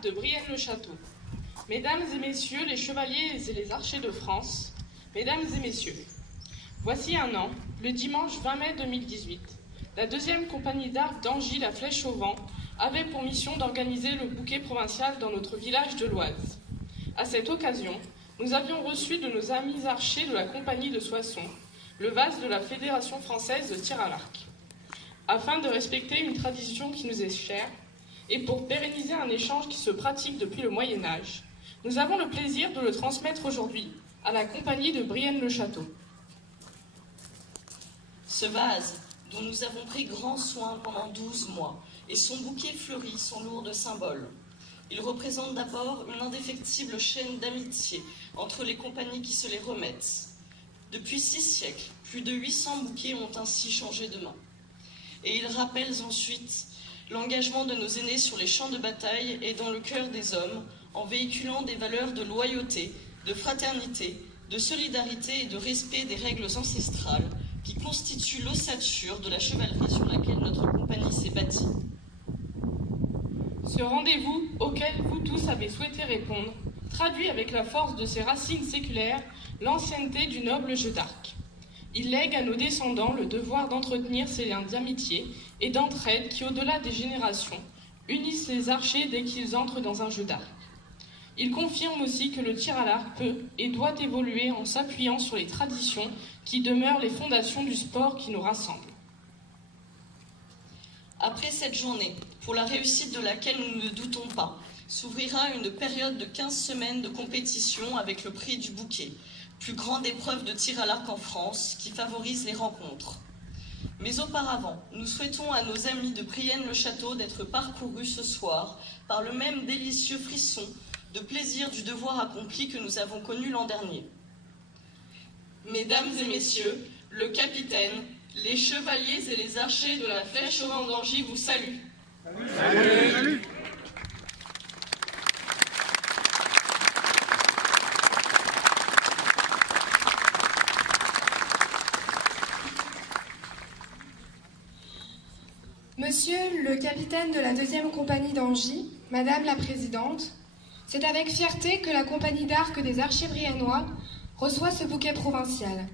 d'Arc de Brienne-le-Château. Mesdames et messieurs les chevaliers et les archers de France, mesdames et messieurs, voici un an, le dimanche 20 mai 2018, la deuxième compagnie d'Arc d'Angy, la Flèche au Vent, avait pour mission d'organiser le bouquet provincial dans notre village de l'Oise. À cette occasion, nous avions reçu de nos amis archers de la compagnie de Soissons le vase de la Fédération française de tir à l'arc. Afin de respecter une tradition qui nous est chère et pour pérenniser un échange qui se pratique depuis le Moyen-Âge, nous avons le plaisir de le transmettre aujourd'hui à la compagnie de Brienne-le-Château. Ce vase, dont nous avons pris grand soin pendant 12 mois, et son bouquet fleuri sont lourds de symboles. Il représente d'abord une indéfectible chaîne d'amitié entre les compagnies qui se les remettent. Depuis 6 siècles, plus de 800 bouquets ont ainsi changé de main. Et il rappelle ensuite l'engagement de nos aînés sur les champs de bataille et dans le cœur des hommes, en véhiculant des valeurs de loyauté, de fraternité, de solidarité et de respect des règles ancestrales qui constituent l'ossature de la chevalerie sur laquelle notre compagnie s'est bâtie. Ce rendez-vous auquel vous tous avez souhaité répondre traduit avec la force de ses racines séculaires l'ancienneté du noble jeu d'arc. Il lègue à nos descendants le devoir d'entretenir ces liens d'amitié et d'entraide qui, au-delà des générations, unissent les archers dès qu'ils entrent dans un jeu d'arc. Il confirme aussi que le tir à l'arc peut et doit évoluer en s'appuyant sur les traditions qui demeurent les fondations du sport qui nous rassemble. Après cette journée, pour la réussite de laquelle nous ne doutons pas, s'ouvrira une période de 15 semaines de compétition avec le prix du bouquet, plus grande épreuve de tir à l'arc en France qui favorise les rencontres. Mais auparavant, nous souhaitons à nos amis de Brienne-le-Château d'être parcourus ce soir par le même délicieux frisson de plaisir du devoir accompli que nous avons connu l'an dernier. Mesdames et messieurs, le capitaine, les chevaliers et les archers de la Flèche au Vent d'Angy vous saluent. Salut. Salut. Monsieur le capitaine de la 2e compagnie d'Angy, Madame la Présidente, c'est avec fierté que la compagnie d'arc des archers briennois reçoit ce bouquet provincial.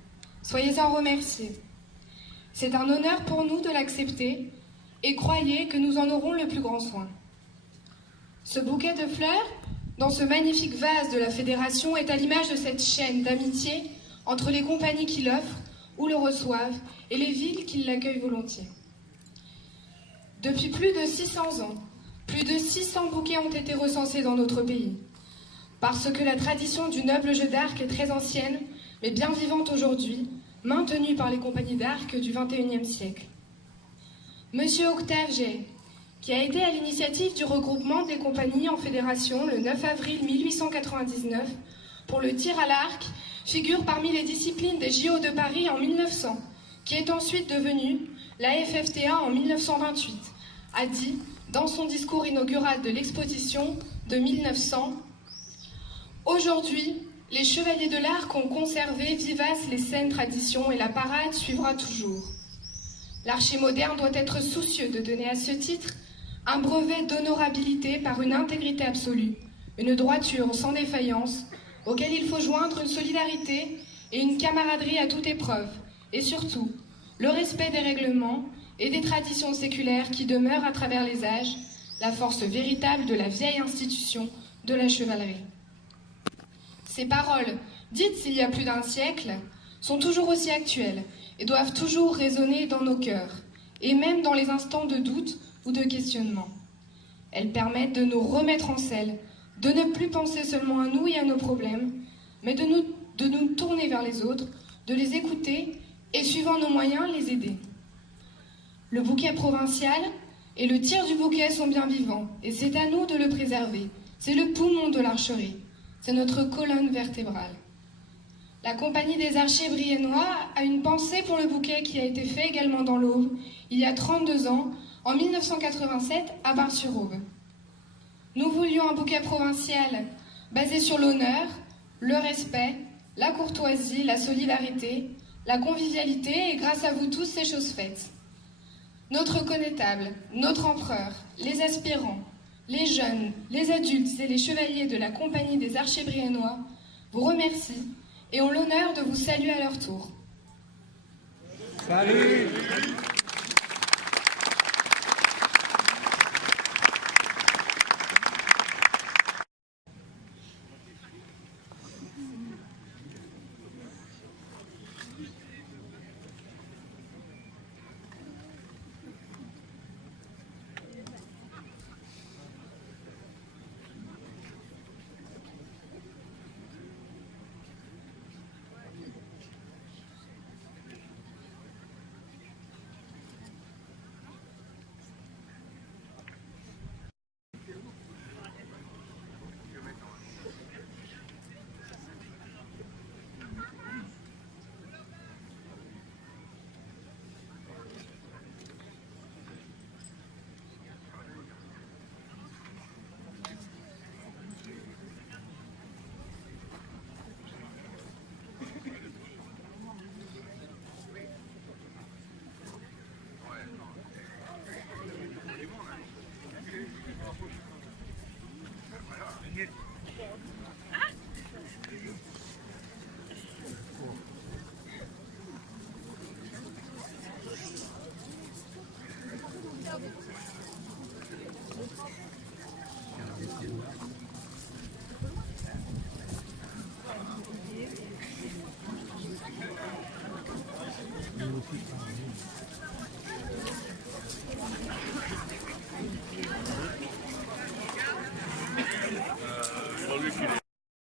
Soyez-en remerciés. C'est un honneur pour nous de l'accepter et croyez que nous en aurons le plus grand soin. Ce bouquet de fleurs, dans ce magnifique vase de la Fédération, est à l'image de cette chaîne d'amitié entre les compagnies qui l'offrent ou le reçoivent et les villes qui l'accueillent volontiers. Depuis plus de 600 ans, plus de 600 bouquets ont été recensés dans notre pays. Parce que la tradition du noble jeu d'arc est très ancienne, mais bien vivante aujourd'hui, maintenue par les compagnies d'arc du XXIe siècle. Monsieur Octave Jay, qui a été à l'initiative du regroupement des compagnies en fédération le 9 avril 1899 pour le tir à l'arc, figure parmi les disciplines des JO de Paris en 1900, qui est ensuite devenue la FFTA en 1928, a dit, dans son discours inaugural de l'exposition de 1900, « Aujourd'hui, les chevaliers de l'arc ont conservé vivaces les saines traditions et la parade suivra toujours. L'archer moderne doit être soucieux de donner à ce titre un brevet d'honorabilité par une intégrité absolue, une droiture sans défaillance, auquel il faut joindre une solidarité et une camaraderie à toute épreuve, et surtout, le respect des règlements et des traditions séculaires qui demeurent à travers les âges, la force véritable de la vieille institution de la chevalerie. » Ces paroles, dites il y a plus d'un siècle, sont toujours aussi actuelles et doivent toujours résonner dans nos cœurs, et même dans les instants de doute ou de questionnement. Elles permettent de nous remettre en selle, de ne plus penser seulement à nous et à nos problèmes, mais de nous tourner vers les autres, de les écouter et, suivant nos moyens, les aider. Le bouquet provincial et le tir du bouquet sont bien vivants, et c'est à nous de le préserver. C'est le poumon de l'archerie, c'est notre colonne vertébrale. La compagnie des archers briennois a une pensée pour le bouquet qui a été fait également dans l'Aube, il y a 32 ans, en 1987, à Bar-sur-Aube. Nous voulions un bouquet provincial basé sur l'honneur, le respect, la courtoisie, la solidarité, la convivialité, et grâce à vous tous, c'est chose faite. Notre connétable, notre empereur, les aspirants, les jeunes, les adultes et les chevaliers de la Compagnie des Archers Briennois vous remercient et ont l'honneur de vous saluer à leur tour. Salut!